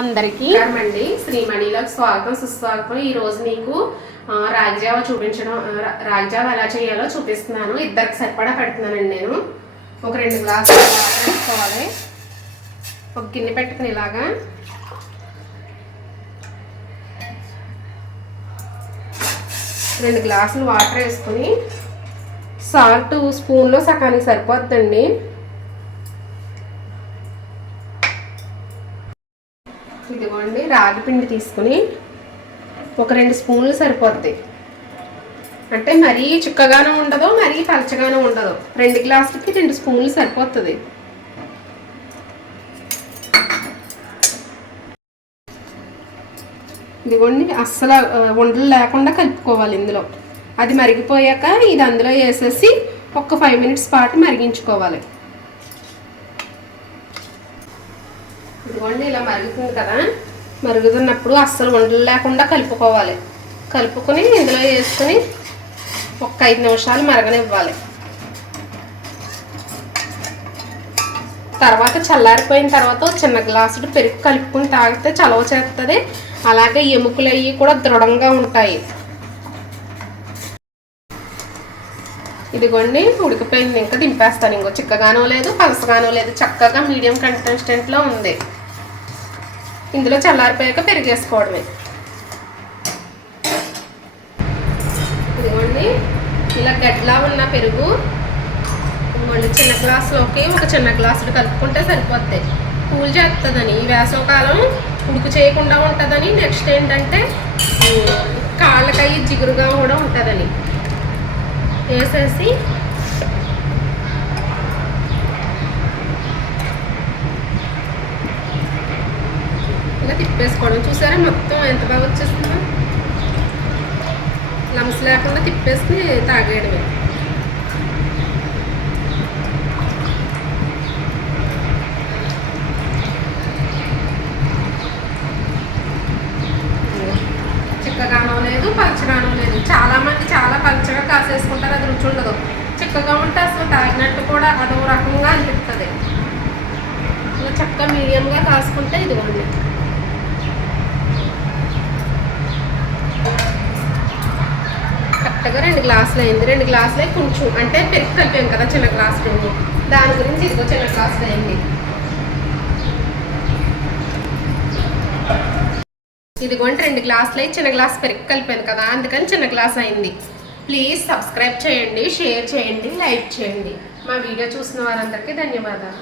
అందరికీ అండి శ్రీమణిలోకి స్వాగతం సుస్వాగతం. ఈ రోజు మీకు రాగిజావ రాగిజావ ఎలా చేయాలో చూపిస్తున్నాను. ఇద్దరికి సరిపడా పెడుతున్నానండి. నేను ఒక 2 గ్లాసులు వాటర్ వేసుకోవాలి. ఒక గిన్నె పెట్టుకుని ఇలాగా రెండు గ్లాసులు వాటర్ వేసుకుని సాల్ట్ స్పూన్లో సగానికి సరిపోద్దండి. ఇదిగోండి రాగి పిండి తీసుకుని ఒక 2 స్పూన్లు సరిపోద్ది. అంటే మరీ చిక్కగానూ ఉండదు, మరీ పలచగానూ ఉండదు. 2 గ్లాసులకి 2 స్పూన్లు సరిపోతుంది. ఇదిగోండి అస్సలు ఉండలు లేకుండా కలుపుకోవాలి ఇందులో. అది మరిగిపోయాక ఇది అందులో వేసేసి ఒక 5 మినిట్స్ పాటు మరిగించుకోవాలి. ఇదిగోండి ఇలా మరుగుతుంది కదా, మరుగుతున్నప్పుడు అస్సలు ఉండలు లేకుండా కలుపుకోవాలి. కలుపుకొని ఇందులో వేసుకొని ఒక 5 నిమిషాలు మరగనివ్వాలి. తర్వాత చల్లారిపోయిన తర్వాత చిన్న గ్లాసుడు పెరుగు కలుపుకొని తాగితే చలవ చేస్తుంది. అలాగే ఎముకలు అవి కూడా దృఢంగా ఉంటాయి. ఇదిగోండి ఉడికిపోయింది. ఇంకా దింపేస్తాను. ఇంకో చిక్కగానో లేదు పలసగానో లేదు, చక్కగా మీడియం కన్సిస్టెంట్లో ఉంది. ఇందులో చల్లారిపోయాక పెరిగేసుకోవడమే. ఇదిగోండి ఇలా గడ్డలా ఉన్న పెరుగు ఇదిగోండి చిన్న గ్లాసులోకి ఒక చిన్న గ్లాసులు కలుపుకుంటే సరిపోద్ది. కూల్ చేస్తుందని, ఈ వేసవకాలం ఉడుకు చేయకుండా ఉంటుందని, నెక్స్ట్ ఏంటంటే కాళ్ళకయ్యి జిగురుగా కూడా ఉంటుందని వేసేసి ఇలా తిప్పేసుకోవడం. చూసారా మొత్తం ఎంత బాగా వచ్చేస్తుందో. లమ్స్ లేకుండా తిప్పేసి తాగేయడమే. చిక్కగానో లేదు పలచగానో లేదు. చాలామంది చాలా పలచగా కాసేసుకుంటారు, అది రుచి ఉండదు. చిక్కగా ఉంటే అసలు తాగినట్టు కూడా అదో రకంగా అనిపిస్తుంది. ఇలా చక్కగా మీడియంగా కాసుకుంటే ఇదిగోండి కరెక్ట్గా 2 గ్లాసులు అయింది. 2 గ్లాసులే కొంచెం అంటే పెరుగు కలిపాం కదా చిన్న గ్లాసులు, దాని గురించి ఇదిగో చిన్న గ్లాసులు అయింది. ఇదిగోండి 2 గ్లాసులు అయి చిన్న గ్లాస్ పెరుగు కలిపాను కదా, అందుకని చిన్న గ్లాస్ అయింది. ప్లీజ్ సబ్స్క్రైబ్ చేయండి, షేర్ చేయండి, లైక్ చేయండి. మా వీడియో చూసిన వారందరికీ ధన్యవాదాలు.